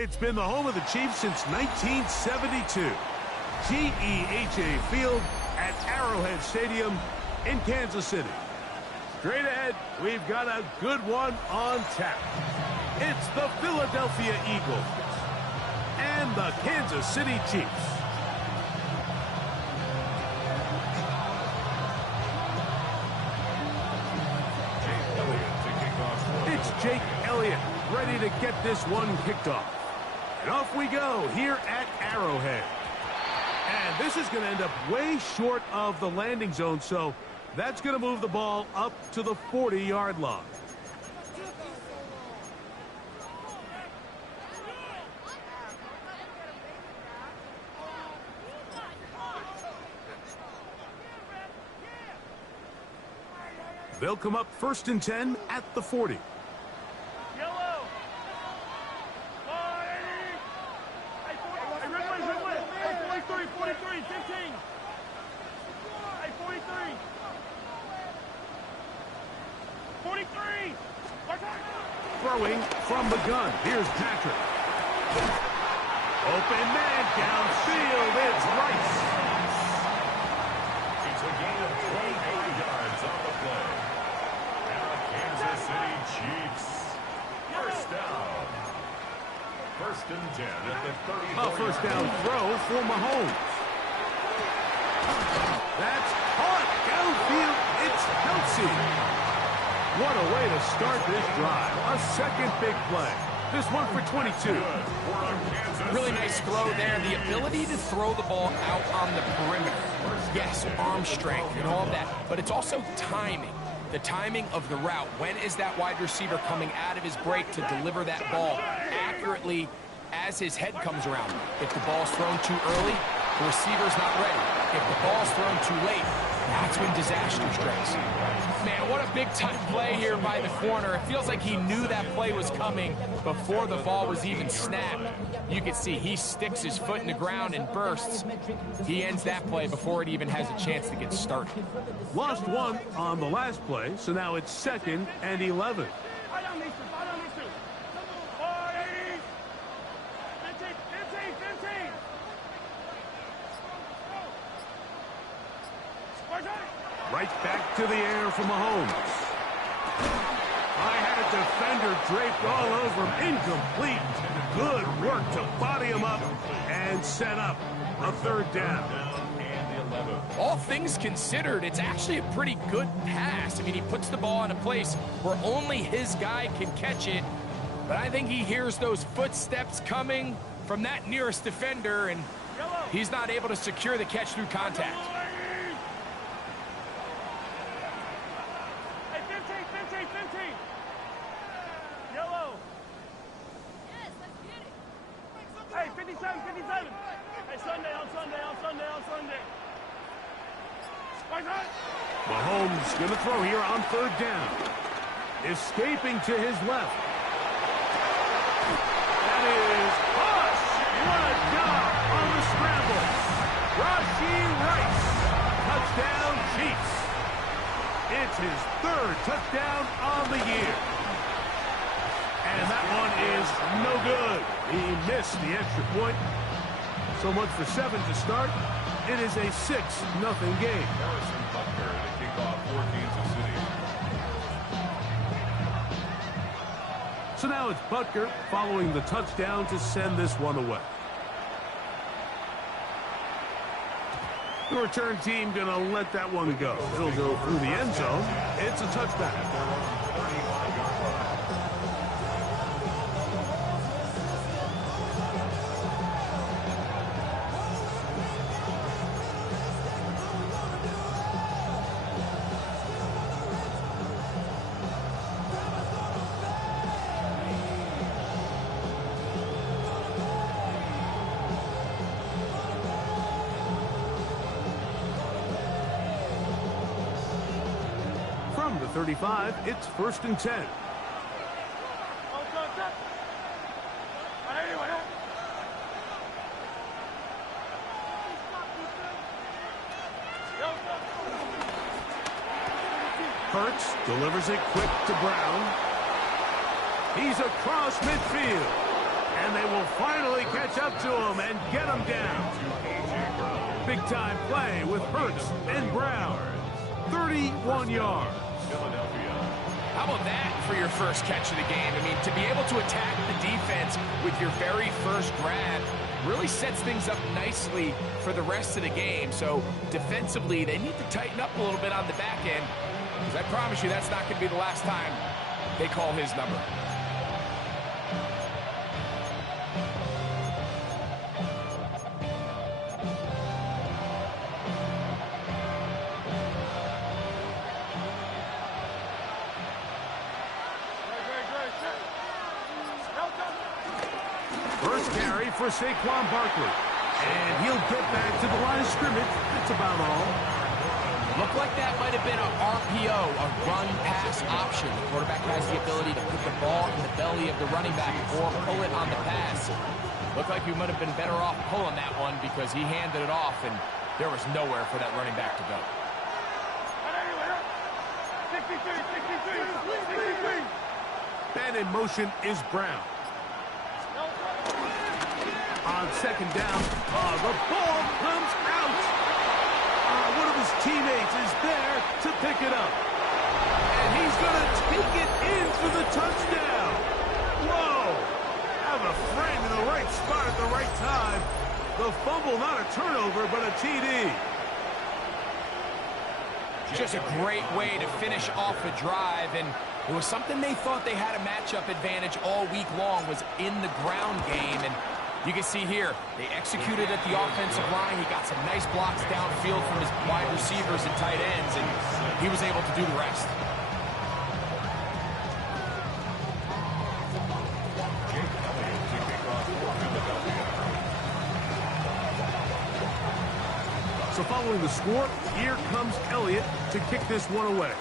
It's been the home of the Chiefs since 1972. GEHA Field at Arrowhead Stadium in Kansas City. Straight ahead, we've got a good one on tap. It's the Philadelphia Eagles and the Kansas City Chiefs. It's Jake Elliott ready to get this one kicked off. And off we go here at Arrowhead. And this is going to end up way short of the landing zone, so that's going to move the ball up to the 40-yard line. They'll come up 1st and 10 at the 40. Yellow. 43, 43, 15. 43. 43. Throwing from the gun. Here's Patrick. Open man downfield. It's Rice. It's a gain of 28 yards on the play. Now Kansas City Chiefs. First down. 1st and 10 at the 34. A first down throw for Mahomes. That's caught downfield. It's Kelsey. What a way to start this drive. A second big play. This one for 22. Really nice throw there. The ability to throw the ball out on the perimeter. Yes, arm strength and all of that, but it's also timing. The timing of the route. When is that wide receiver coming out of his break to deliver that ball accurately as his head comes around? If the ball's thrown too early, the receiver's not ready. If the ball's thrown too late, that's when disaster strikes. Man, what a big-time play here by the corner. It feels like he knew that play was coming before the ball was even snapped. You can see he sticks his foot in the ground and bursts. He ends that play before it even has a chance to get started. Lost one on the last play, so now it's 2nd and 11. Right back to the air for Mahomes. I had a defender draped all over him. Incomplete. Good work to body him up and set up a 3rd down. All things considered, it's actually a pretty good pass. I mean, he puts the ball in a place where only his guy can catch it. But I think he hears those footsteps coming from that nearest defender, and he's not able to secure the catch through contact. Mahomes going to throw here on 3rd down. Escaping to his left. That is Hush. What a job on the scramble. Rashee Rice. Touchdown Chiefs. It's his 3rd touchdown on the year. And that one is no good. He missed the extra point. So much for 7 to start. It is a 6-0 game. Harrison Butker to kick off for Kansas City. So now it's Butker following the touchdown to send this one away. The return team going to let that one go. It'll go through the end zone. It's a touchback. From the 35, it's 1st and 10. Hurts delivers it quick to Brown. He's across midfield. And they will finally catch up to him and get him down. Big-time play with Hurts and Brown. 31 yards. How about that for your first catch of the game? I mean, to be able to attack the defense with your very first grab really sets things up nicely for the rest of the game. So defensively, they need to tighten up a little bit on the back end, because I promise you that's not going to be the last time they call his number. First carry for Saquon Barkley. And he'll get back to the line of scrimmage. That's about all. Looked like that might have been an RPO, a run-pass option. The quarterback has the ability to put the ball in the belly of the running back or pull it on the pass. Looked like he might have been better off pulling that one because he handed it off, and there was nowhere for that running back to go. 63. And in motion is Brown. On second down, the ball comes out. One of his teammates is there to pick it up. And he's going to take it in for the touchdown. Whoa! Have a friend in the right spot at the right time. The fumble, not a turnover, but a TD. Just a great way to finish off a drive, and it was something they thought they had a matchup advantage all week long, was in the ground game. And you can see here, they executed at the offensive line. He got some nice blocks downfield from his wide receivers and tight ends, and he was able to do the rest. So following the score, here comes Elliott to kick this one away.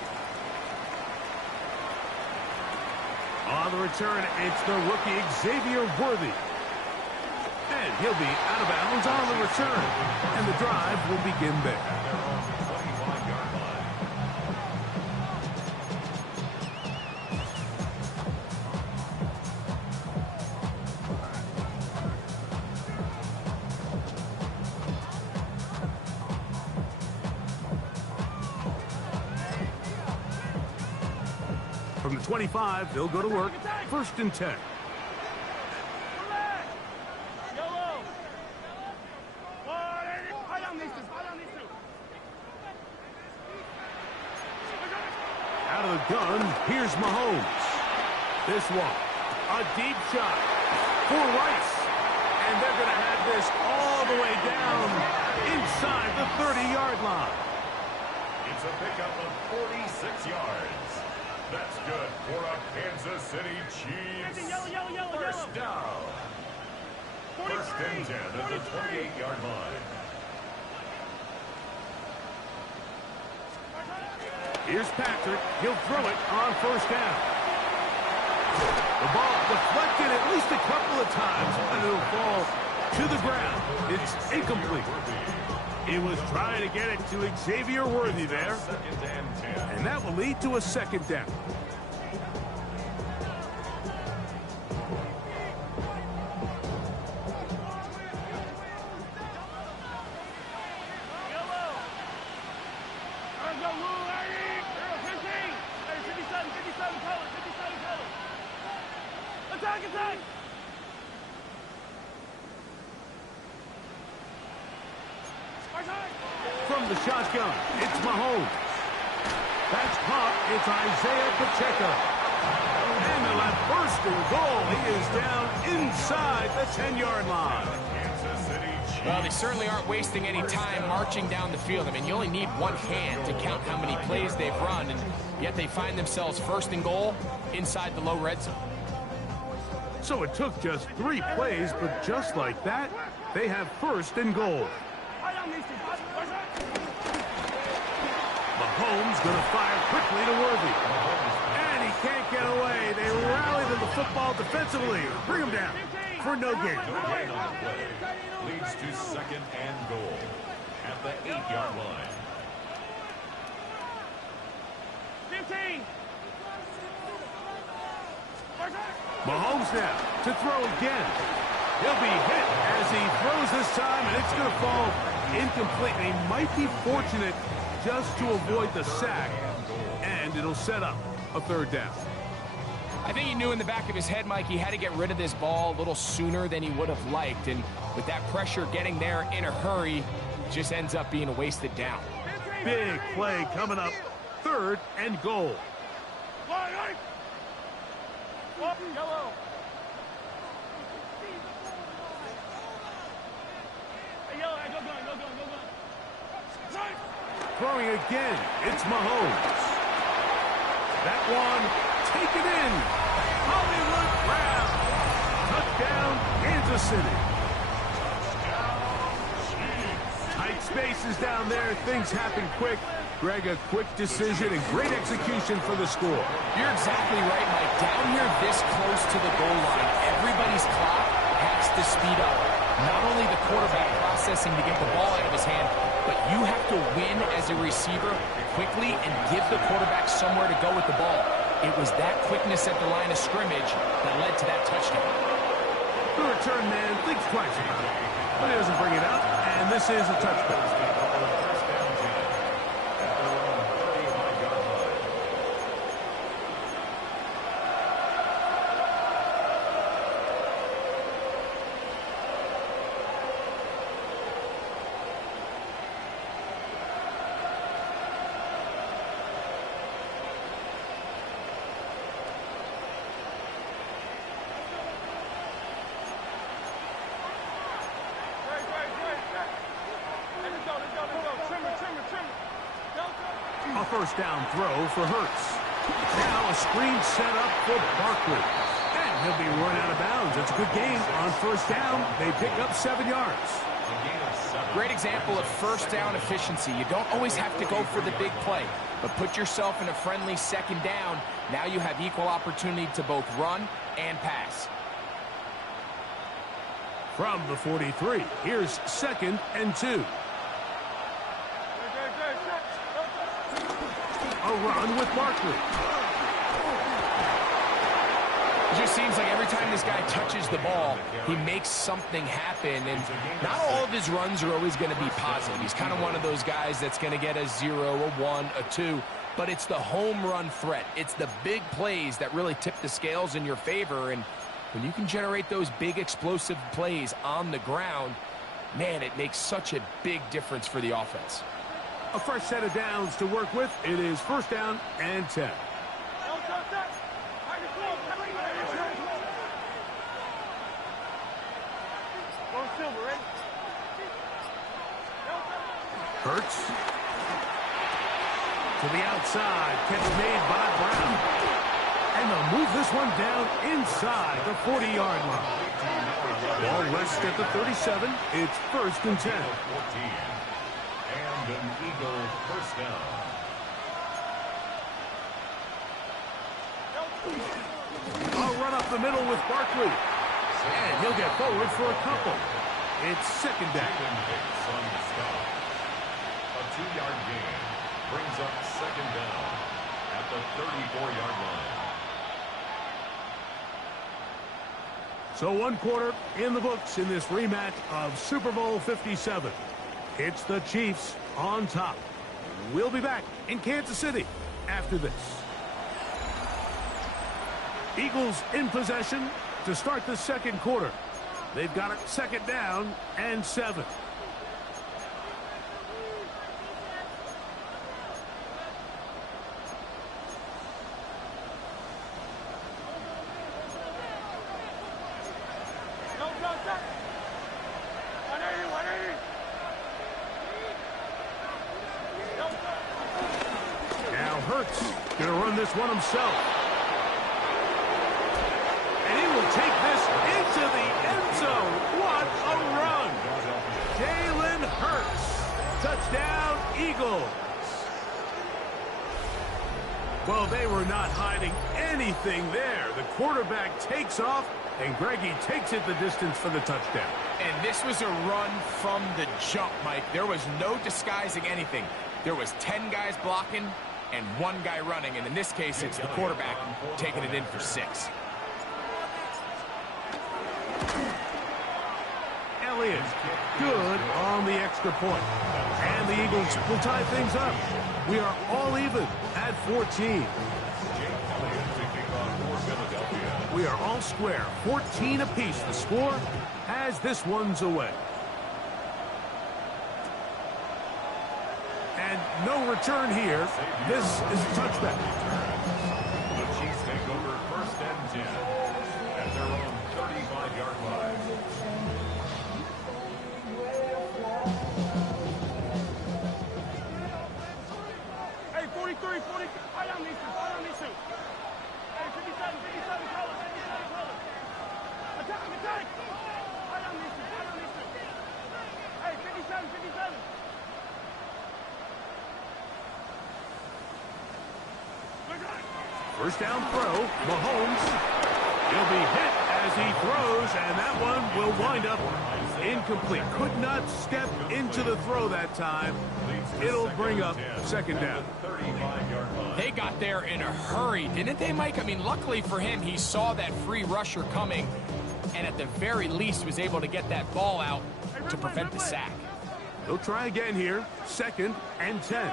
On the return, it's the rookie Xavier Worthy. And he'll be out of bounds on the return. And the drive will begin there. From the 25, they'll go to work. 1st and 10. Out of the gun, here's Mahomes. This one, a deep shot for Rice. And they're going to have this all the way down inside the 30-yard line. It's a pickup of 46 yards. That's good for a Kansas City Chiefs. First down. 1st and 10 at the 28-yard line. Here's Patrick. He'll throw it on 1st down. The ball deflected at least a couple of times, and it'll fall to the ground. It's incomplete. He was trying to get it to Xavier Worthy there. And that will lead to a 2nd down. Attack! From the shotgun, it's Mahomes. That's caught. It's Isaiah Pacheco. And they'll have 1st and goal. He is down inside the 10-yard line. Well, they certainly aren't wasting any time marching down the field. I mean, you only need one hand to count how many plays they've run, and yet they find themselves 1st and goal inside the low red zone. So it took just 3 plays, but just like that, they have 1st and goal. Mahomes going to fire quickly to Worthy. And he can't get away. They rally to the football defensively. Bring him down for no gain. Leads to 2nd and goal at the 8-yard line. 15. Mahomes now to throw again. He'll be hit as he throws this time, and it's going to fall incomplete. He might be fortunate just to avoid the sack, and it'll set up a third down. I think he knew in the back of his head, Mike, he had to get rid of this ball a little sooner than he would have liked. And with that pressure getting there in a hurry, just ends up being a wasted down. Big play coming up. 3rd and goal. Yellow. Hey, yellow, go gun. Throwing again. It's Mahomes. That one taken in. Hollywood Brown. Touchdown, Kansas City. Tight spaces down there. Things happen quick. Greg, a quick decision and great execution for the score. You're exactly right, Mike. Down here this close to the goal line, everybody's clock has to speed up. Not only the quarterback processing to get the ball out of his hand, but you have to win as a receiver quickly and give the quarterback somewhere to go with the ball. It was that quickness at the line of scrimmage that led to that touchdown. The return man thinks twice about it, but he doesn't bring it up, and this is a touchdown. A first down throw for Hurts. Now a screen set up for Barkley. And he'll be run out of bounds. It's a good game on first down. They pick up 7 yards. Great example of first down efficiency. You don't always have to go for the big play, but put yourself in a friendly second down. Now you have equal opportunity to both run and pass. From the 43, here's 2nd and 2. A run with Barkley. It just seems like every time this guy touches the ball, he makes something happen, and not all of his runs are always going to be positive. He's kind of one of those guys that's going to get a 0, a 1, a 2, but it's the home run threat. It's the big plays that really tip the scales in your favor, and when you can generate those big explosive plays on the ground, man, it makes such a big difference for the offense. A fresh set of downs to work with. It is first down and 10. Hurts. To the outside. Catch made by Brown. And they'll move this one down inside the 40-yard line. Ball rests at the 37. It's 1st and 10. And an Eagle first down. A run up the middle with Barkley. And he'll get forward for a couple. It's 2nd down. On the stop. A 2-yard gain brings up 2nd down at the 34-yard line. So 1 quarter in the books in this rematch of Super Bowl 57. It's the Chiefs on top. We'll be back in Kansas City after this. Eagles in possession to start the 2nd quarter. They've got it 2nd down and 7. Now Hurts going to run this one himself. And he will take this into the end zone. What a run. Jalen Hurts. Touchdown, Eagles. Well, they were not hiding anything there. The quarterback takes off, and Greggy takes it the distance for the touchdown. And this was a run from the jump, Mike. There was no disguising anything. There was 10 guys blocking and 1 guy running, and in this case, it's the quarterback taking it in for 6. Elliott. Good on the extra point. And the Eagles will tie things up. We are all even at 14. We are all square. 14 apiece. The score as this one's away. And no return here. This is a touchback. The Chiefs take over 1st and 10 at their own 35-yard line. Hey, 43, 40. I don't need to. Hey, 57, color. Attack. I don't need to. Hey, 57. First down throw, Mahomes. He'll be hit as he throws, and that one will wind up incomplete. Could not step into the throw that time. It'll bring up 2nd down. They got there in a hurry, didn't they, Mike? I mean, luckily for him, he saw that free rusher coming, and at the very least was able to get that ball out to prevent the sack. He'll try again here. 2nd and 10.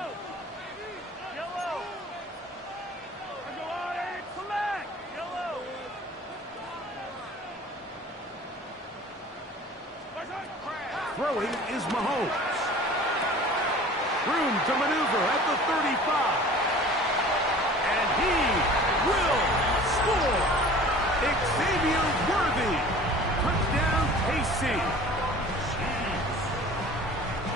Throwing is Mahomes. Room to maneuver at the 35. And he will score. Xavier Worthy. Touchdown, KC.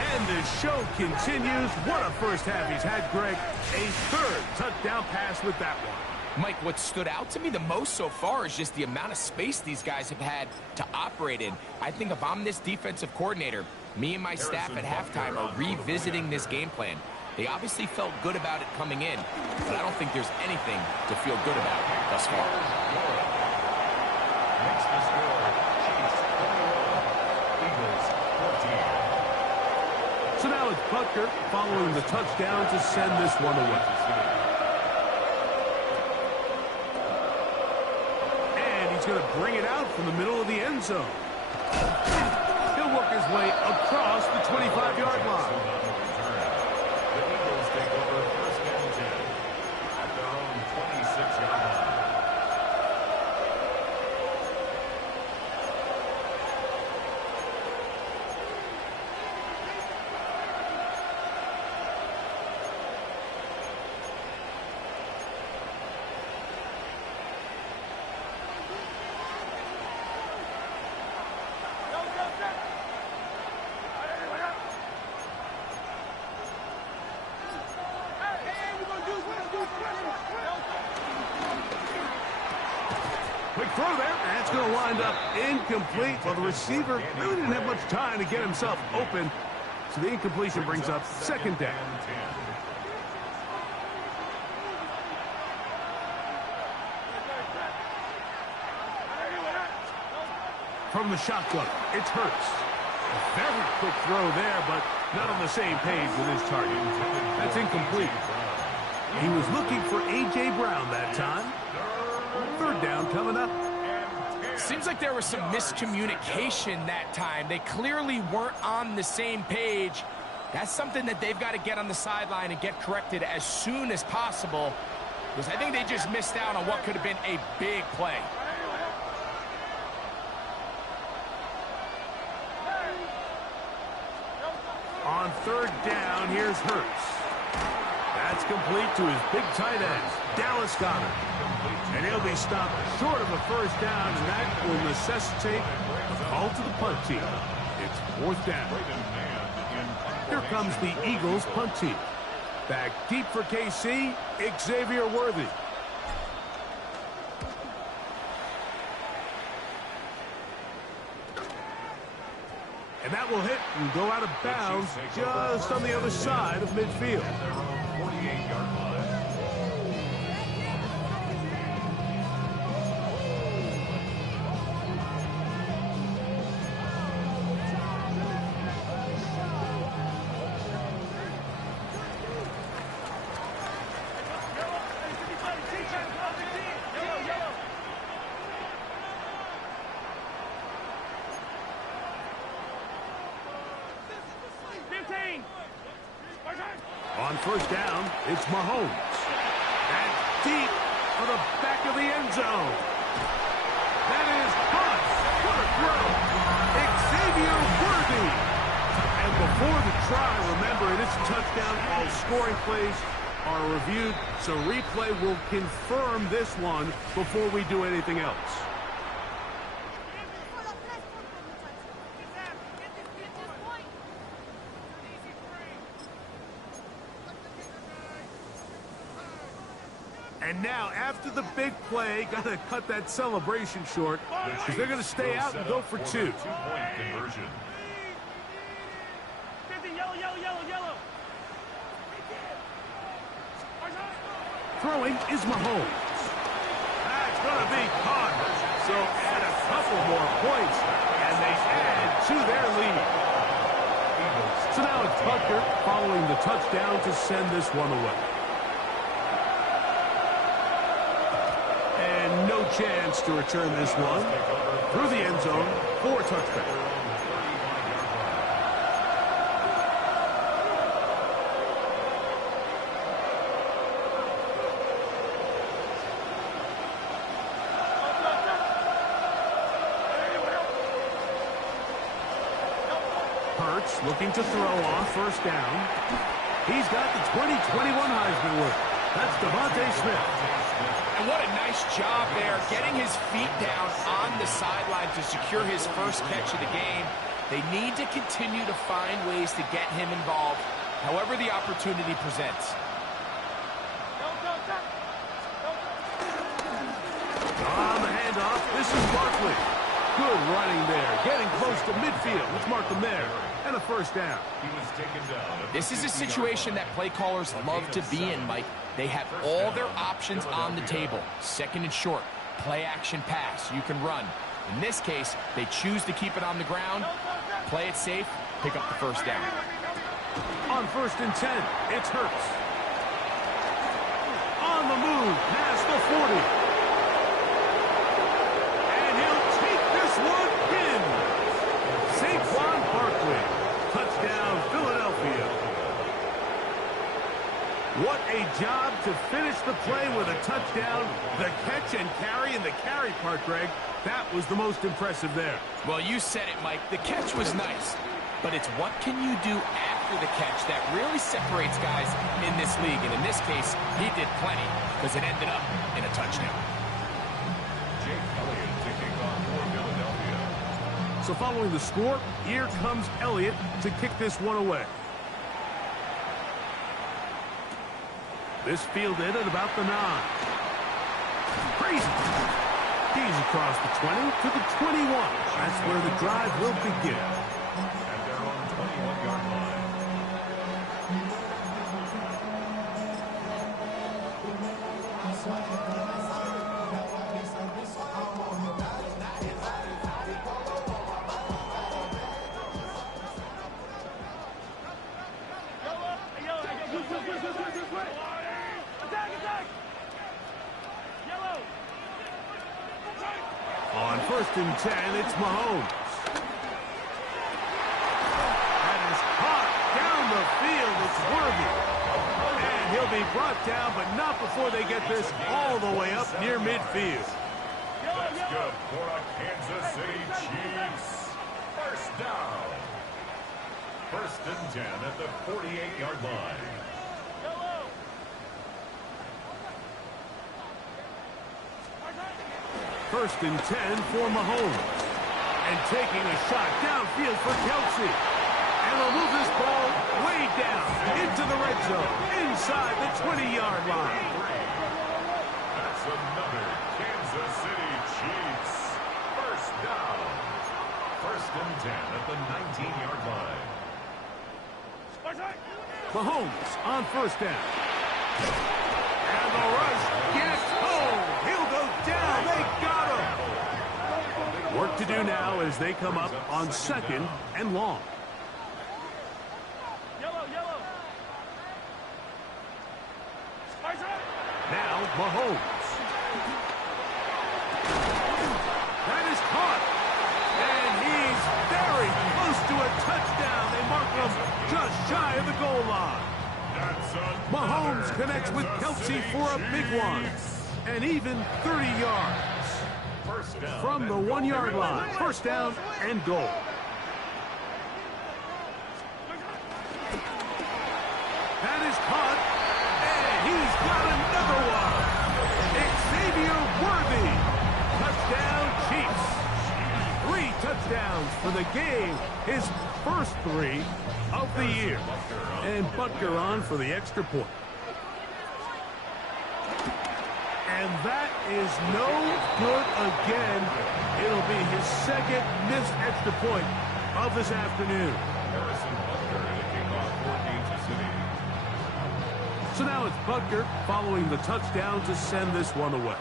And the show continues. What a first half he's had, Greg. A 3rd touchdown pass with that one. Mike, what stood out to me the most so far is just the amount of space these guys have had to operate in. I think if I'm this defensive coordinator, me and my staff at halftime are revisiting this game plan. They obviously felt good about it coming in, but I don't think there's anything to feel good about thus far. Makes the score, Chiefs 21, Eagles 14. So now it's Butker following the touchdown to send this one away. Going to bring it out from the middle of the end zone. He'll work his way across the 25-yard line. The Eagles take over 1st and 10 at their own 26-yard line. Quick throw there. That's going to wind up incomplete. Well, the receiver really didn't have much time to get himself open. So the incompletion brings up 2nd down. From the shotgun, it's Hurts. A very quick throw there, but not on the same page with his target. That's incomplete. He was looking for A.J. Brown that time. 3rd down coming up. Seems like there was some miscommunication that time. They clearly weren't on the same page. That's something that they've got to get on the sideline and get corrected as soon as possible, because I think they just missed out on what could have been a big play. On 3rd down, here's Hurts. That's complete to his big tight end, Dallas Goedert. And he'll be stopped short of a 1st down, and that will necessitate a call to the punt team. It's 4th down. Here comes the Eagles punt team. Back deep for KC, Xavier Worthy. And that will hit and go out of bounds just on the other side of midfield. 48-yard line. first down, it's Mahomes. And deep for the back of the end zone. That is Hunt. What a throw. Xavier Worthy. And before the try, remember, it is a touchdown. All scoring plays are reviewed, so replay will confirm this one before we do anything else. And now, after the big play, got to cut that celebration short because they're going to stay out and go for two. Two-point conversion. Yellow. Throwing is Mahomes. That's going to be caught. So add a couple more points, and they add to their lead. So now it's Butker following the touchdown to send this one away. And no chance to return this one through the end zone for a touchdown. Hurts looking to throw on first down. He's got the 2021 Heisman winner. That's Devontae Smith. And what a nice job there, getting his feet down on the sideline to secure his first catch of the game. They need to continue to find ways to get him involved, however the opportunity presents. On the handoff, this is Barkley. Good running there, getting close to midfield. Let's mark him there. And a first down. He was taken down. This is a situation that play callers love to be in, Mike. They have all their options on the table. Second and short, play action pass. You can run. In this case, they choose to keep it on the ground, play it safe, pick up the first down. On 1st and 10, it's Hurts. On the move, past the 40. And he'll take this one in. Saquon Barkley. Touchdown, Philadelphia. What a job to finish the play with a touchdown. The catch and carry, and the carry part, Greg, that was the most impressive there. Well, you said it, Mike. The catch was nice, but it's what can you do after the catch that really separates guys in this league. And in this case, he did plenty because it ended up in a touchdown. Jake Elliott to kick off for Philadelphia. So following the score, here comes Elliott to kick this one away. This fielded at about the 9. Crazy. He's across the 20 to the 21. That's where the drive will begin. And they're on 21-yard line. On 1st and 10, it's Mahomes. That is caught down the field. It's Worthy. And he'll be brought down, but not before they get this all the way up near midfield. That's good for a Kansas City Chiefs. First down. 1st and 10 at the 48-yard line. First and 10 for Mahomes. And taking a shot downfield for Kelsey. And they'll move this ball way down into the red zone, inside the 20-yard line. That's another Kansas City Chiefs. First down. 1st and 10 at the 19-yard line. Mahomes on 1st down. And the rush gets home. He'll go down. They got him. Work to do now as they come up on 2nd and long. Now Mahomes. That is caught. And he's very close to a touchdown. They mark him just shy of the goal line. Mahomes connects with Kelsey for a big one. And even 30 yards. From the 1-yard line. First down and goal. That is caught. And he's got another one. Xavier Worthy. Touchdown Chiefs. 3 touchdowns for the game. His first 3 of the year. And Butker on for the extra point. And that is no good again. It'll be his second missed extra point of this afternoon. So now it's Butker following the touchdown to send this one away.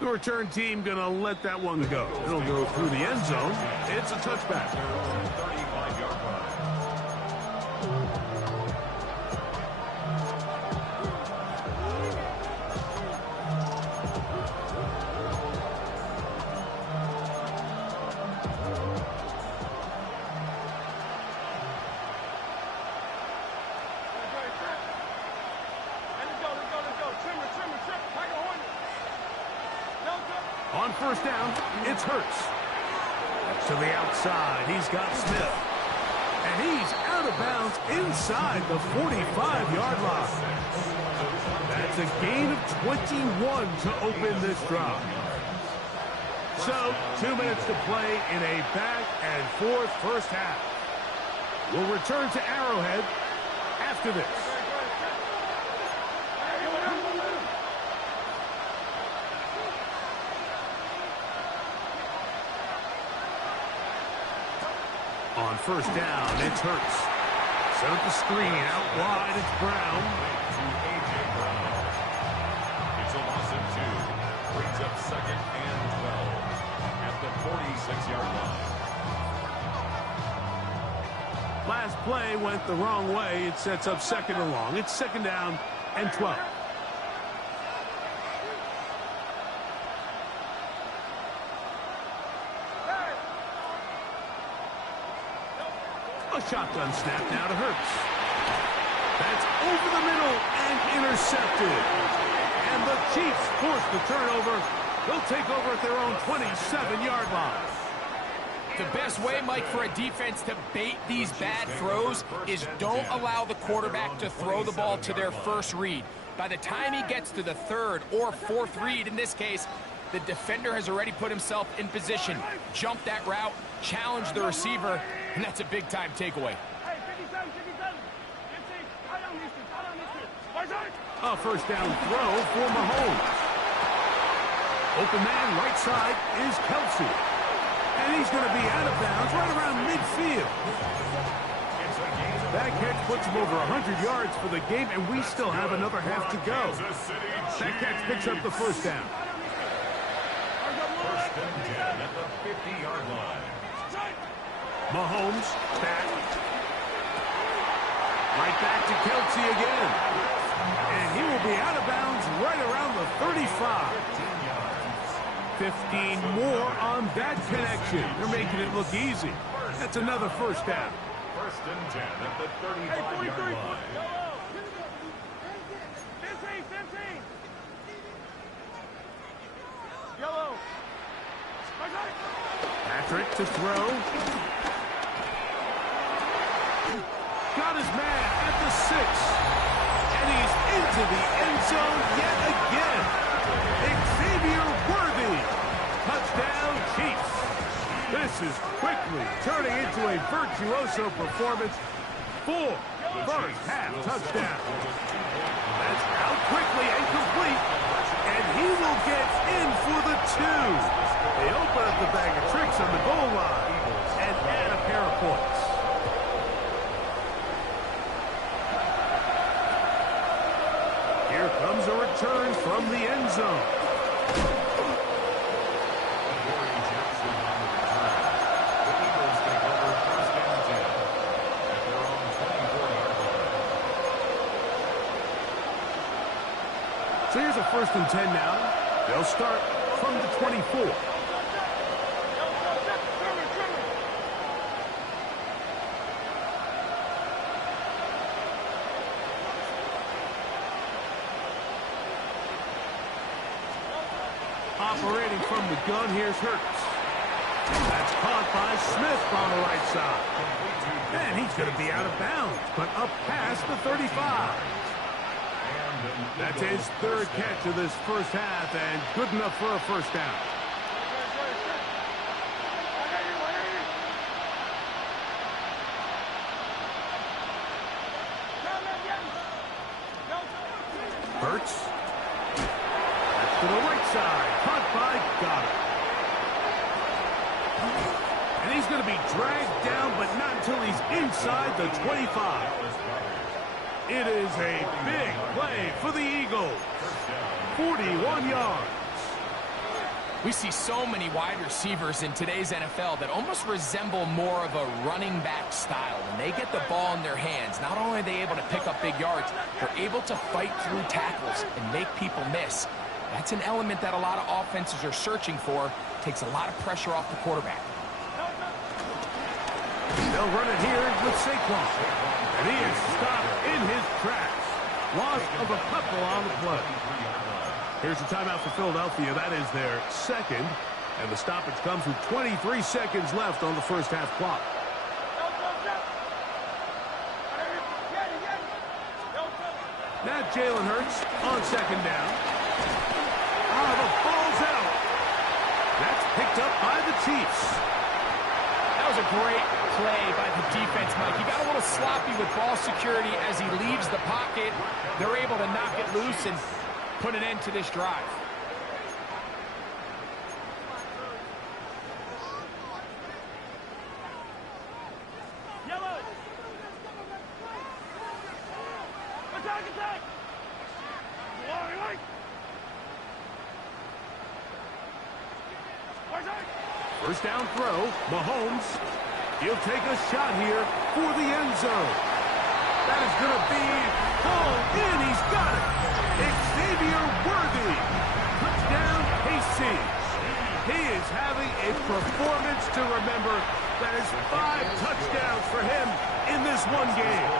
The return team going to let that one go. It'll go through the end zone. It's a touchback. 35-yard line. On first down, it's Hurts. To the outside, he's got Smith. And he's out of bounds inside the 45-yard line. That's a gain of 21 to open this drive. So, 2 minutes to play in a back-and-forth first half. We'll return to Arrowhead after this. On first down, it's Hurts. Set up the screen, out wide, it's Brown. It's a loss of 2. Brings up second and 12 at the 46-yard line. Last play went the wrong way. It sets up second and long. It's second down and 12. A shotgun snap now to Hurts. That's over the middle and intercepted. And the Chiefs force the turnover. They'll take over at their own 27-yard line. The best way, Mike, for a defense to bait these bad throws is don't allow the quarterback to throw the ball to their first read. By the time he gets to the third or fourth read, in this case, the defender has already put himself in position, jump that route, challenge the receiver, and that's a big-time takeaway. A first down throw for Mahomes. Open man right side is Kelsey. And he's going to be out of bounds right around midfield. That catch puts him over 100 yards for the game, and we still have another half to go. That catch picks up the first down. First and 10 at the 50-yard line. Mahomes back. Right back to Kelsey again. And he will be out of bounds right around the 35. 15 more on that connection. They're making it look easy. That's another first down. First and 10 at the 35-yard line. 15. Yellow. Patrick to throw. Got his man at the 6. And he's into the end zone yet again. Xavier Worthy. Touchdown Chiefs. This is quickly turning into a virtuoso performance. 4 first half touchdowns. That's out quickly and complete. And he will get in for the 2. They open up the bag of tricks on the goal line and add a pair of points. Here comes a return from the end zone. So here's a first and 10 now. They'll start from the 24. Operating from the gun, here's Hurts. That's caught by Smith on the right side. And he's going to be out of bounds, but up past the 35. That's his third catch of this first half, and good enough for a first down. Hurts. That's to the right side. Caught by Goddard. And he's going to be dragged down, but not until he's inside the 25. It is a big play for the Eagles. 41 yards. We see so many wide receivers in today's NFL that almost resemble more of a running back style. When they get the ball in their hands, not only are they able to pick up big yards, they're able to fight through tackles and make people miss. That's an element that a lot of offenses are searching for. Takes a lot of pressure off the quarterback. They'll run it here with Saquon. And he is stopped in his tracks. Loss of a couple on the play. Here's the timeout for Philadelphia. That is their second. And the stoppage comes with 23 seconds left on the first half clock. Now Jalen Hurts on second down. The ball's out. That's picked up by the Chiefs. That was a great play by the defense, Mike. He got a little sloppy with ball security as he leaves the pocket. They're able to knock it loose and put an end to this drive. Yellow. Attack, attack. First down throw. Mahomes. He'll take a shot here for the end zone. That is going to be pulled in. He's got it. Xavier Worthy. Touchdown, KC. He is having a performance to remember. That is 5 touchdowns for him in this one game.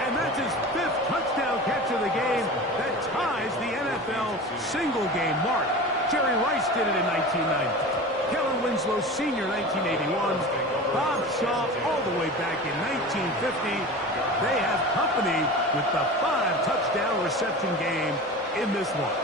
And that's his 5th touchdown catch of the game. That ties the NFL single-game mark. Jerry Rice did it in 1990. Kellen Winslow Sr. 1981. Bob Shaw all the way back in 1950. They have company with the 5-touchdown reception game in this one.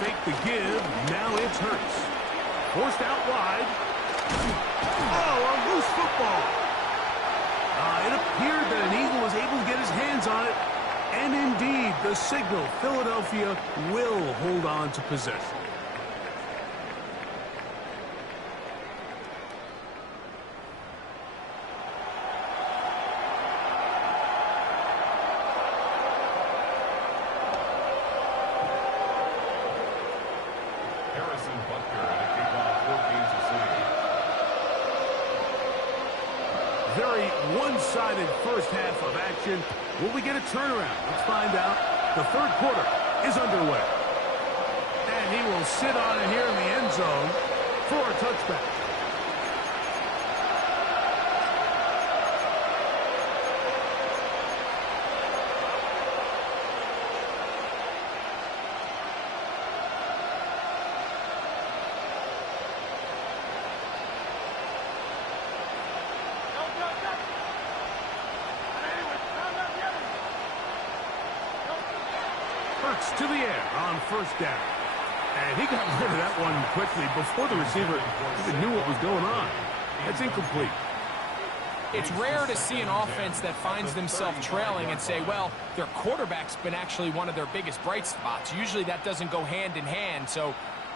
Fake the give. Now it's Hurts. Forced out wide. Oh, a loose football. It appeared that an Eagle was able to get his hands on it. And indeed, the signal, Philadelphia will hold on to possession. Very one-sided first half of action. Will we get a turnaround? Let's find out. The third quarter is underway. And he will sit on it here in the end zone for a touchback. To the air on first down. And he got rid of that one quickly before the receiver even knew what was going on. That's incomplete. It's rare to see an offense that finds themselves trailing and say, well, their quarterback's been actually one of their biggest bright spots. Usually that doesn't go hand in hand, so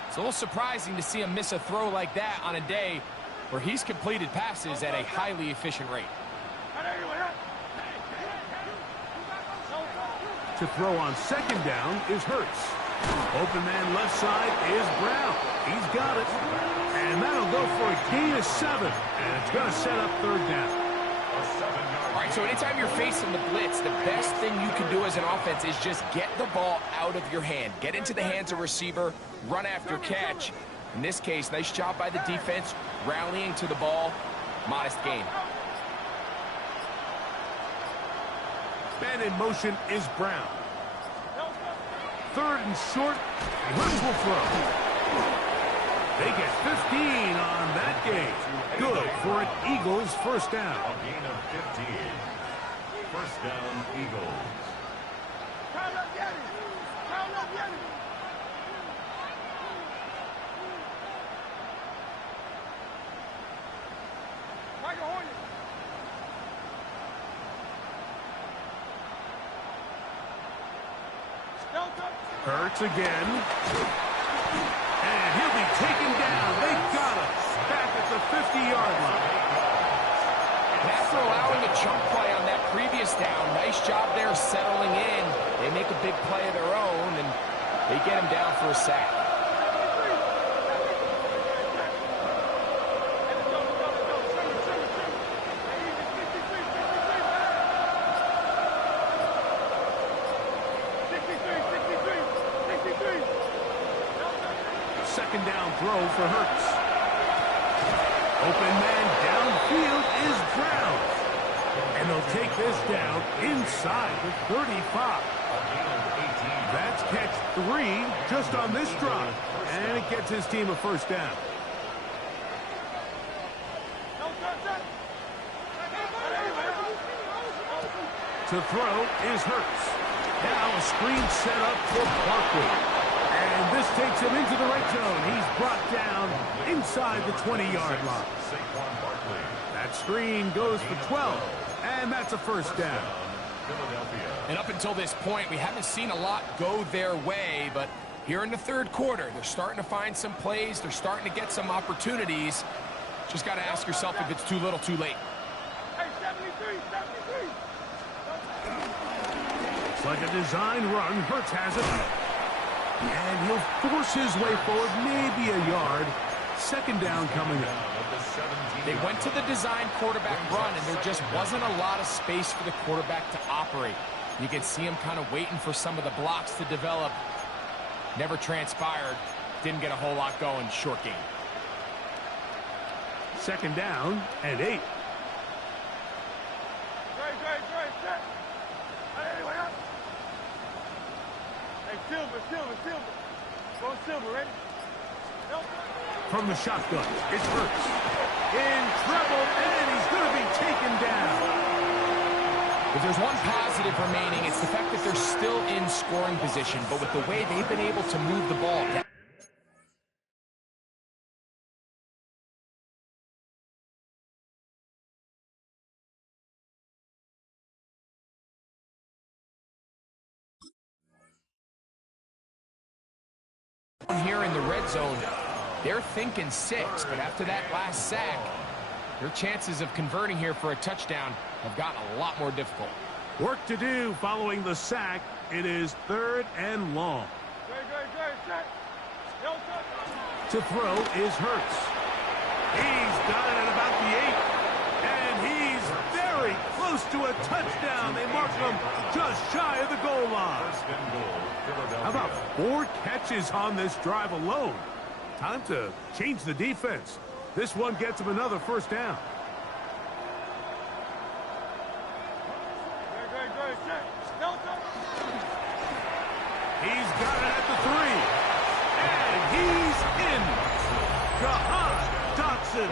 it's a little surprising to see him miss a throw like that on a day where he's completed passes at a highly efficient rate. To throw on second down is Hurts. Open man left side is Brown. He's got it. And that'll go for a gain of 7. And it's going to set up third down. All right, so anytime you're facing the blitz, the best thing you can do as an offense is just get the ball out of your hand. Get into the hands of receiver, run after catch. In this case, nice job by the defense, rallying to the ball. Modest gain. Man in motion is Brown. Third and short, and Hurts will throw. They get 15 on that game. Good for an Eagles first down. A gain of 15. First down, Eagles. Count up the enemy. Count up the enemy. Tiger Hornet. Hurts again. And he'll be taken down. They got him back at the 50-yard line. And after allowing a chunk play on that previous down, nice job there settling in. They make a big play of their own, and they get him down for a sack. Second down throw for Hurts. Open man downfield is Brown. And they'll take this down inside the 35. That's catch 3 just on this drive. And it gets his team a first down. To throw is Hurts. Now a screen set up for Barkley. And this takes him into the red zone. He's brought down inside the 20-yard line. That screen goes for 12, and that's a first down. And up until this point, we haven't seen a lot go their way, but here in the third quarter, they're starting to find some plays. They're starting to get some opportunities. Just got to ask yourself if it's too little, too late. Hey, 73, 73. It's like a design run. Hurts has it. And he'll force his way forward, maybe a yard. Second down coming up. They went to the design quarterback run, and there just wasn't a lot of space for the quarterback to operate. You can see him kind of waiting for some of the blocks to develop. Never transpired. Didn't get a whole lot going. Short game. Second down and 8. Great, set. Anyway, up. Hey, Silver. Go Silver, ready? Nope. From the shotgun, it's Hurts. In trouble, and he's going to be taken down. If there's one positive remaining, it's the fact that they're still in scoring position, but with the way they've been able to move the ball down. Here in the red zone, they're thinking 6, but after that last sack, their chances of converting here for a touchdown have gotten a lot more difficult. Work to do following the sack. It is third and long. Great, set. To throw is Hurts. He's got it at about the 8. And he's very close to a touchdown. They mark him just shy of the goal line. How about 4 catches on this drive alone? Time to change the defense. This one gets him another first down. Great, set. He's got it at the 3. And he's in. Jahan Dotson.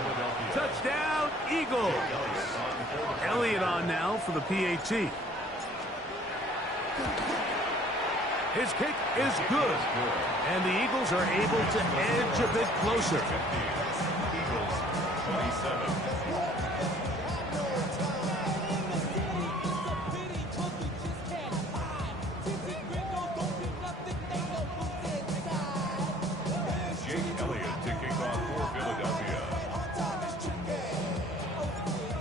Touchdown, Eagles. Elliott on now for the PAT. His kick is good. And the Eagles are able to edge a bit closer. Eagles 27. Jake Elliott to kick off for Philadelphia.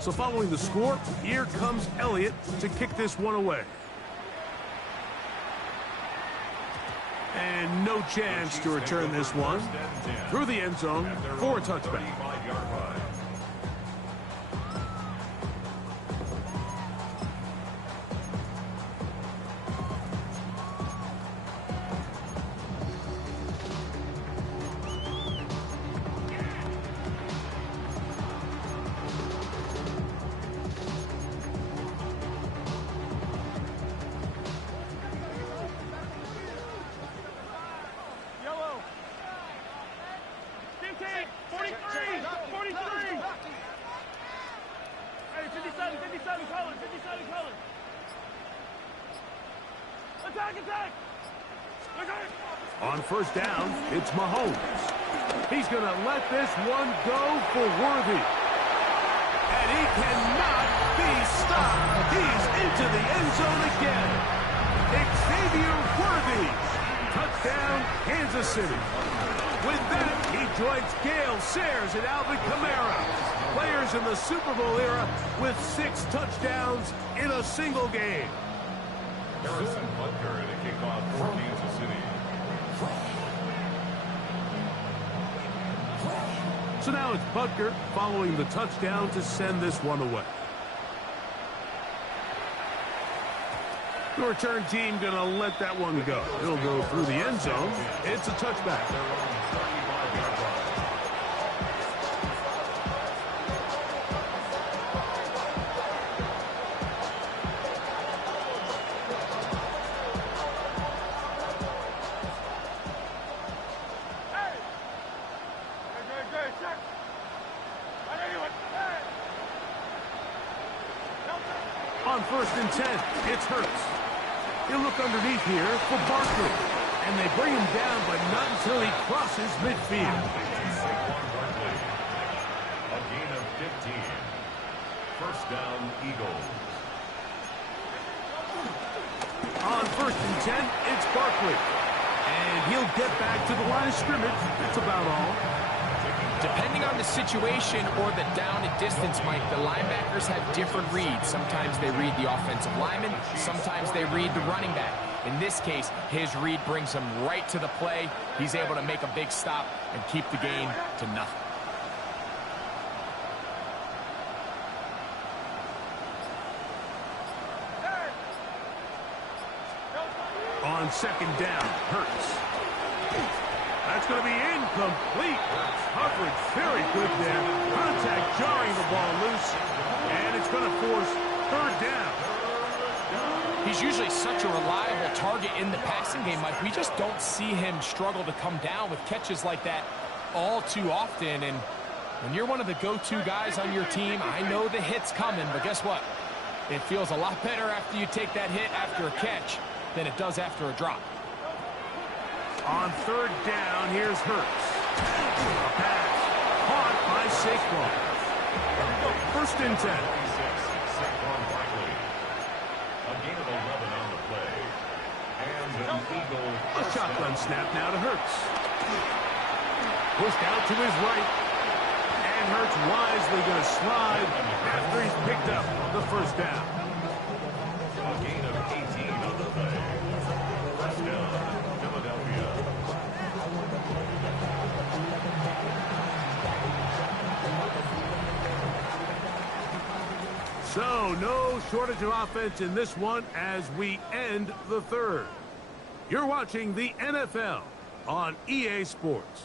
So following the score, here comes Elliott to kick this one away. And no chance to return this one through the end zone for a touchback. On first down, it's Mahomes. He's going to let this one go for Worthy. And he cannot be stopped. He's into the end zone again. Xavier Worthy. Touchdown, Kansas City. With that, he joins Gale Sayers and Alvin Kamara, players in the Super Bowl era with 6 touchdowns in a single game. Harrison Butker in a kickoff for Kansas City. So now it's Butker following the touchdown to send this one away. The return team going to let that one go. It'll go through the end zone. It's a touchback. On first and 10, it's Hurts. He'll look underneath here for Barkley. And they bring him down, but not until he crosses midfield. A gain of 15. First down, Eagles. On first and 10, it's Barkley. And he'll get back to the line of scrimmage. That's about all. Depending on the situation or the down and distance, Mike, the linebackers have different reads. Sometimes they read the offensive lineman. Sometimes they read the running back. In this case, his read brings him right to the play. He's able to make a big stop and keep the game to nothing. On second down, Hurts. That's going to be incomplete. Coverage very good there. Contact jarring the ball loose. And it's going to force third down. He's usually such a reliable target in the passing game, Mike. We just don't see him struggle to come down with catches like that all too often. And when you're one of the go-to guys on your team, I know the hit's coming, but guess what? It feels a lot better after you take that hit after a catch than it does after a drop. On third down, here's Hurts. A pass caught by Saquon. First and 10. Saquon Barkley. A gain of 11 on the play. And an Eagle. A shotgun snap now to Hurts. Pushed out to his right. And Hurts wisely going to slide after he's picked up the first down. A gain of 18 on the play. First down, Philadelphia. So, no shortage of offense in this one as we end the third. You're watching the NFL on EA Sports.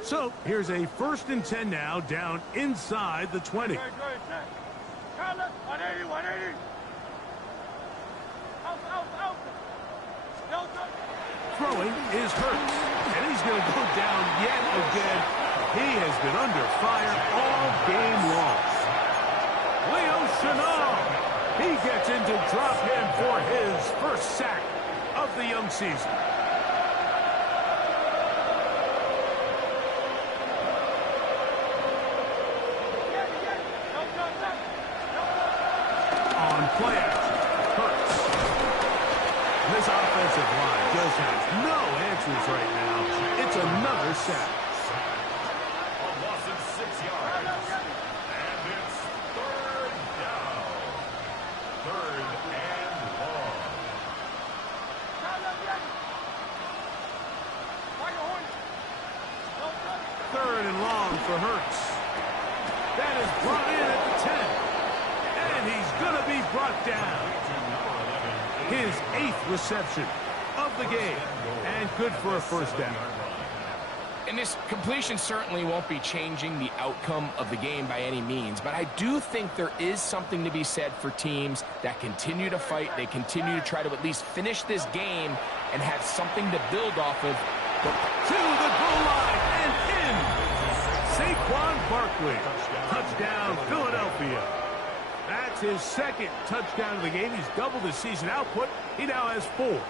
So, here's a first and 10 now, down inside the 20. Throwing is Hurts, and he's going to go down yet again. He has been under fire all game long. Leo Chenal, he gets into drop him for his first sack of the young season. Play action. Hurts. This offensive line just has no answers right now. It's another sack. A loss of 6 yards. And it's third down. Third and long. Third and long for Hurts. That is brought in at the 10. And he's going to be brought down. His 8th reception of the game. And good for a first down. And this completion certainly won't be changing the outcome of the game by any means, but I do think there is something to be said for teams that continue to fight. They continue to try to at least finish this game and have something to build off of. To the goal line and in. Saquon Barkley. Touchdown, Philadelphia. That's his second touchdown of the game. He's doubled his season output. He now has 4.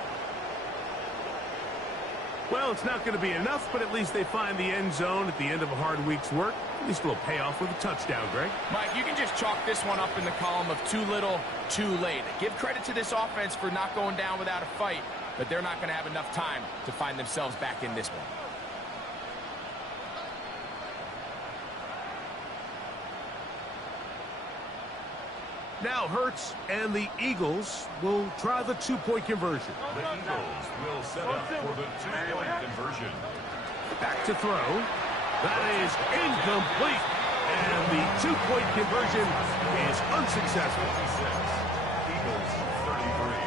Well, it's not going to be enough, but at least they find the end zone at the end of a hard week's work. At least a little payoff with a touchdown, Greg. Mike, you can just chalk this one up in the column of too little, too late. Give credit to this offense for not going down without a fight, but they're not going to have enough time to find themselves back in this one. Now Hurts and the Eagles will try the 2-point conversion. The Eagles will set up for the 2-point conversion. Back to throw. That is incomplete. And the 2-point conversion is unsuccessful. 56. Eagles 33.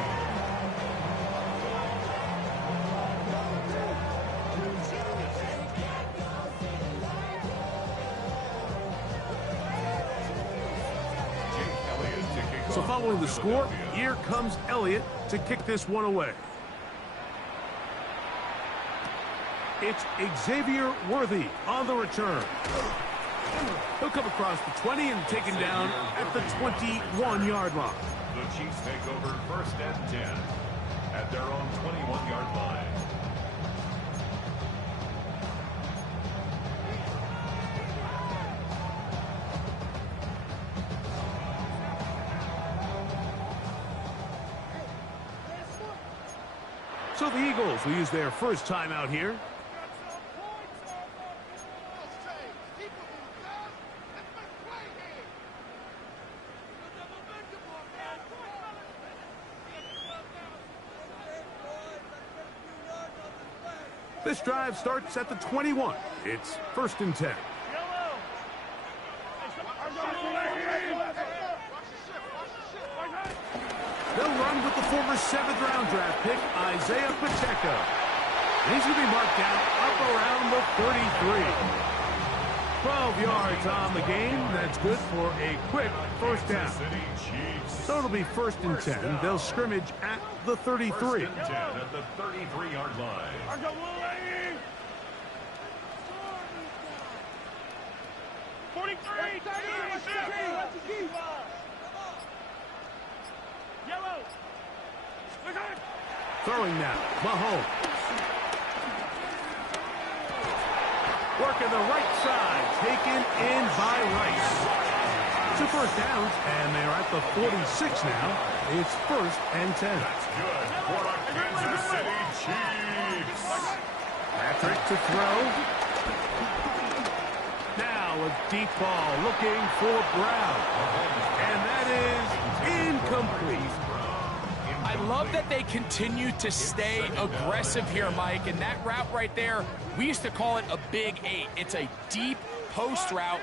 So following the score, here comes Elliott to kick this one away. It's Xavier Worthy on the return. He'll come across the 20 and taken down at the 21-yard line. The Chiefs take over 1st and 10 at their own 21-yard line. So the Eagles will use their first time out here. This drive starts at the 21. It's 1st and 10. They'll run with the former 7th-round draft pick, Isaiah Pacheco. He's going to be marked down up around the 33. 12 yards on the game. That's good for a quick first down. So it'll be 1st and 10. They'll scrimmage at the 33. 1st and 10 at the 33-yard line. Throwing now, Mahomes. Working the right side, taken in by Rice. 2 first downs, and they're at the 46 now. It's 1st and 10. That's good for the Kansas City Chiefs. Patrick to throw. Now a deep ball looking for Brown. And that is incomplete. I love that they continue to stay aggressive here, Mike, and that route right there, we used to call it a big 8. It's a deep post route,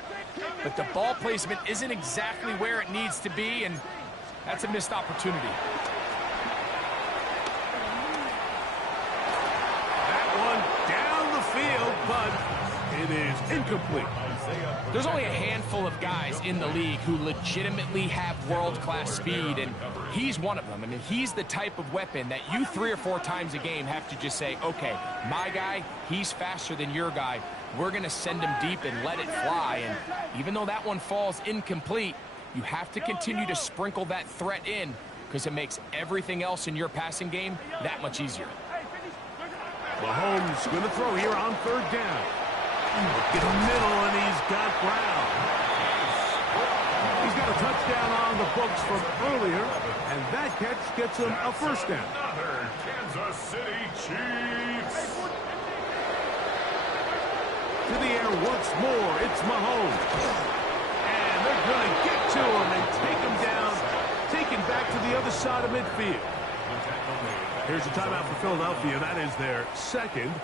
but the ball placement isn't exactly where it needs to be, and that's a missed opportunity. That one down the field, but it is incomplete. There's only a handful of guys in the league who legitimately have world-class speed, and he's one of them. I mean, he's the type of weapon that you 3 or 4 times a game have to just say, okay, my guy, he's faster than your guy. We're going to send him deep and let it fly. And even though that one falls incomplete, you have to continue to sprinkle that threat in because it makes everything else in your passing game that much easier. Mahomes going to throw here on 3rd down. Look in the middle, and he's got Brown. He's got a touchdown on the books from earlier, and that catch gets him a 1st down. Another Kansas City Chiefs. To the air once more, it's Mahomes. And they're going to get to him and take him down, taken back to the other side of midfield. Here's a timeout for Philadelphia. That is their 2nd.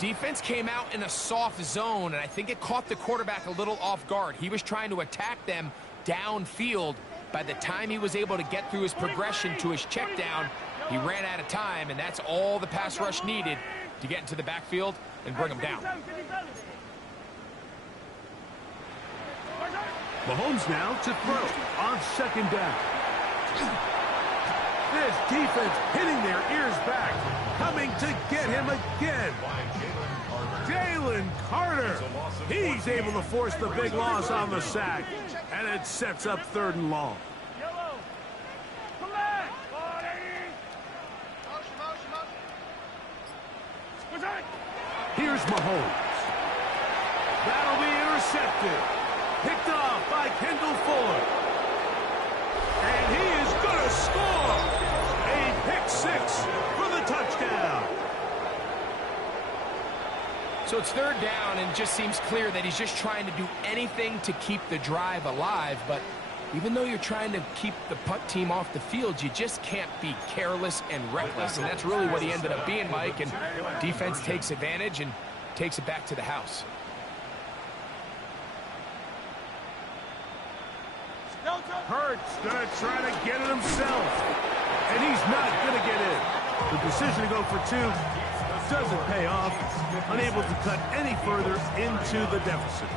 Defense came out in a soft zone, and I think it caught the quarterback a little off guard. He was trying to attack them downfield. By the time he was able to get through his progression to his check down, He ran out of time, and that's all the pass rush needed to get into the backfield and bring him down. Mahomes now to throw on second down. This defense hitting their ears back, coming to get him again. Jalen Carter. He's able to force the big loss on the sack, and it sets up 3rd and long. Here's Mahomes. That'll be intercepted. Picked off by Kendall Fuller. And he is going to score. A pick 6 for the touchdown. So it's 3rd down, and it just seems clear that he's just trying to do anything to keep the drive alive. But even though you're trying to keep the punt team off the field, you just can't be careless and reckless. And that's really what he ended up being, Mike. And defense takes advantage and takes it back to the house. Hurts gonna try to get it himself, and he's not gonna get in. The decision to go for 2 doesn't pay off, unable to cut any further into the deficit.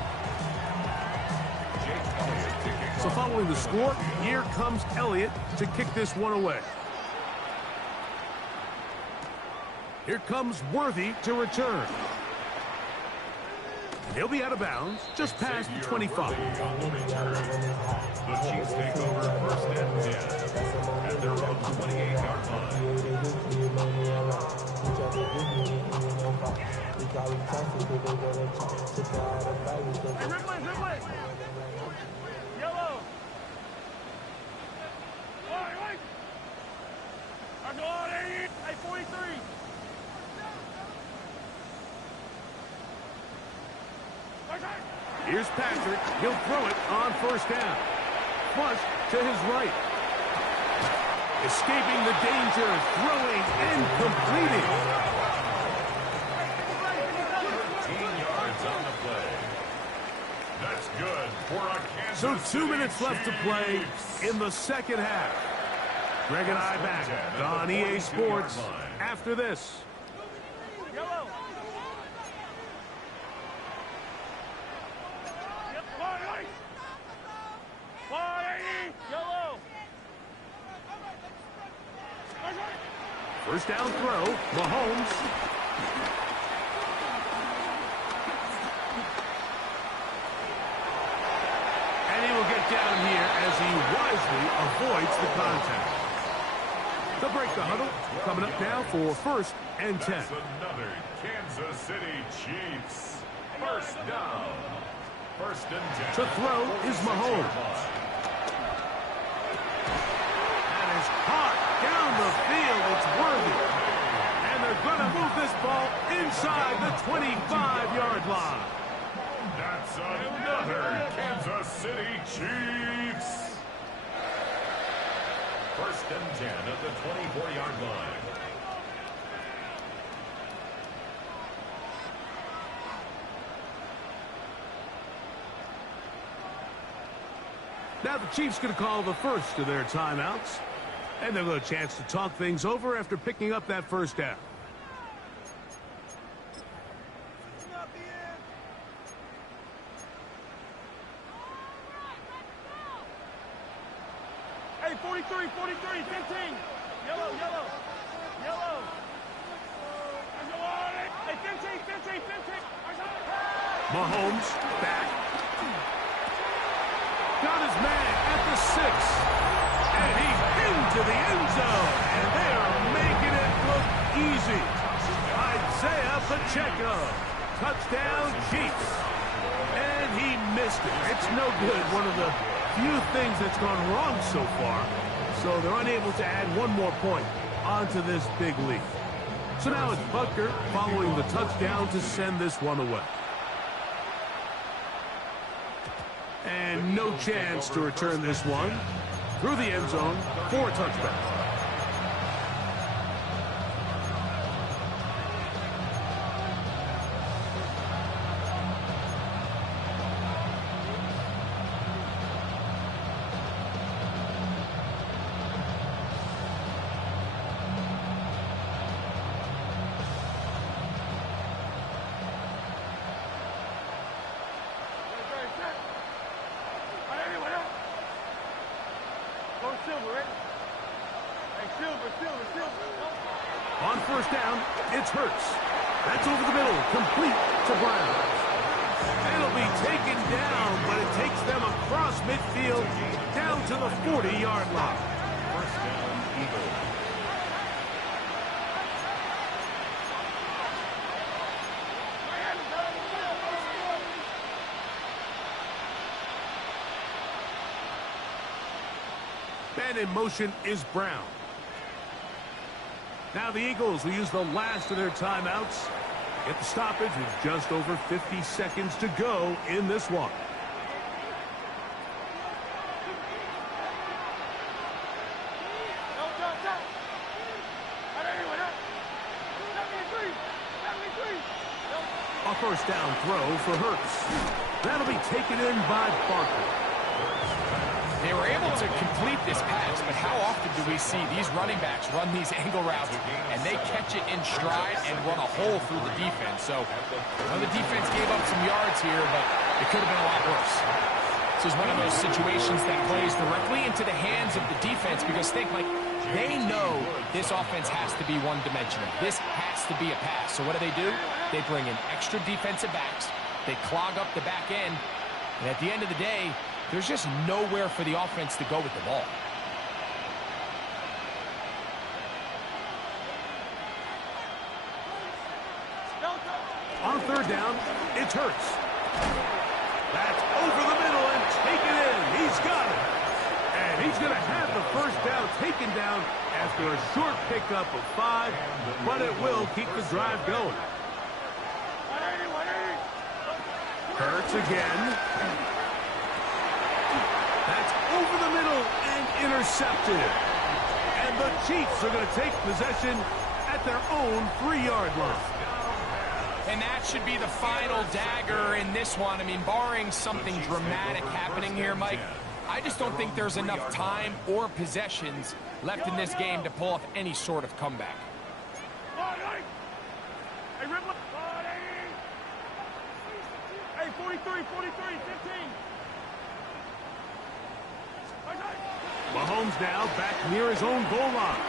So following the score, here comes Elliott to kick this one away. Here comes Worthy to return. He'll be out of bounds, just past the 25. The Chiefs take over 1st and 10 at their own 28-yard line. Yellow. Hey, 43. Here's Patrick. He'll throw it on 1st down. Flush to his right. Escaping the danger, throwing and completing. 13 yards on the play. That's good for a Kansas So 2 City minutes left to play in the 2nd half. Greg and I back on EA Sports after this. Yellow. Yellow. 1st down throw, Mahomes. And he will get down here as he wisely avoids the contact. They'll break the huddle. Coming up now for 1st and 10. That's another Kansas City Chiefs. 1st down. 1st and 10. To throw is Mahomes. That is hot down the field. It's Worthy. And they're going to move this ball inside the 25-yard line. That's another Kansas City Chiefs. 1st and 10 at the 24-yard line. Now the Chiefs going to call the first of their timeouts. And they'll get a chance to talk things over after picking up that 1st down. Hey, 43, 43, 15. Yellow, yellow. Yellow. Hey, 15, 15, 15. Mahomes back. Got his man at the 6. And he's into the end zone. And they are making it look easy. Isaiah Pacheco. Touchdown, Chiefs. And he missed it. It's no good. One of the few things that's gone wrong so far. So they're unable to add one more point onto this big lead. So now it's Butker following the touchdown to send this one away. And no chance to return this one through the end zone for a touchback. On first down, it's Hurts. That's over the middle, complete to Brown. It'll be taken down, but it takes them across midfield down to the 40-yard line. First down, Eagles. And in motion is Brown. Now the Eagles will use the last of their timeouts. Get the stoppage with just over 50 seconds to go in this one. A first down throw for Hurts. That'll be taken in by Barker. They were able to complete this pass, but how often do we see these running backs run these angle routes and they catch it in stride and run a hole through the defense? So the defense gave up some yards here, but it could have been a lot worse. This is one of those situations that plays directly into the hands of the defense because they know this offense has to be one-dimensional. This has to be a pass. So what do? They bring in extra defensive backs. They clog up the back end. And at the end of the day, there's just nowhere for the offense to go with the ball. On third down, it's Hurts. That's over the middle and taken in. He's got it. And he's going to have the first down taken down after a short pickup of 5, but it will keep the drive going. Hurts again. That's over the middle and intercepted. And the Chiefs are going to take possession at their own 3-yard line. And that should be the final dagger in this one. I mean, barring something dramatic happening here, Mike, I just don't think there's enough time or possessions left in this game to pull off any sort of comeback. Hey, 43, 15. Mahomes now back near his own goal line.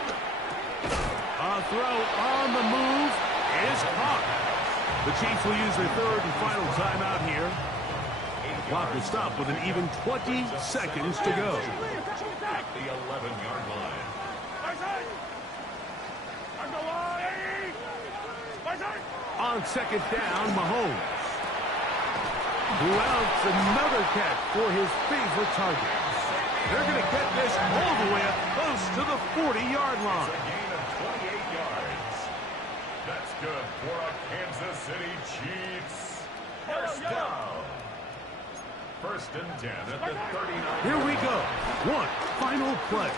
A throw on the move is caught. The Chiefs will use their third and final timeout here. Clock will stop with an even 20 seconds to go. At the 11-yard line. On second down, Mahomes. Who outs another catch for his favorite target. They're going to get this all the way up close to the 40-yard line. A gain of 28 yards. That's good for a Kansas City Chiefs. First down. First and 10 at the 39. Here we go. One final play.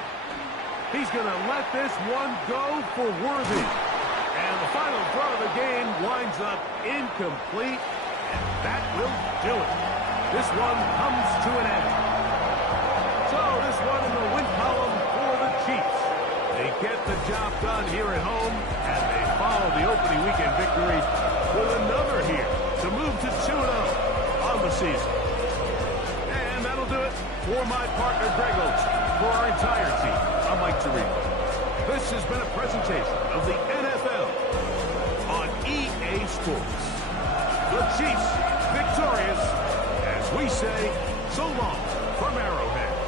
He's going to let this one go for Worthy. And the final throw of the game winds up incomplete. And that will do it. This one comes to an end. So this one in the win column for the Chiefs. They get the job done here at home, and they follow the opening weekend victory with another here to move to 2-0 on the season. And that'll do it for my partner, Greg Oates. For our entire team, I'm Mike Tirico. This has been a presentation of the NFL on EA Sports. The Chiefs victorious, as we say, so long from Arrowhead.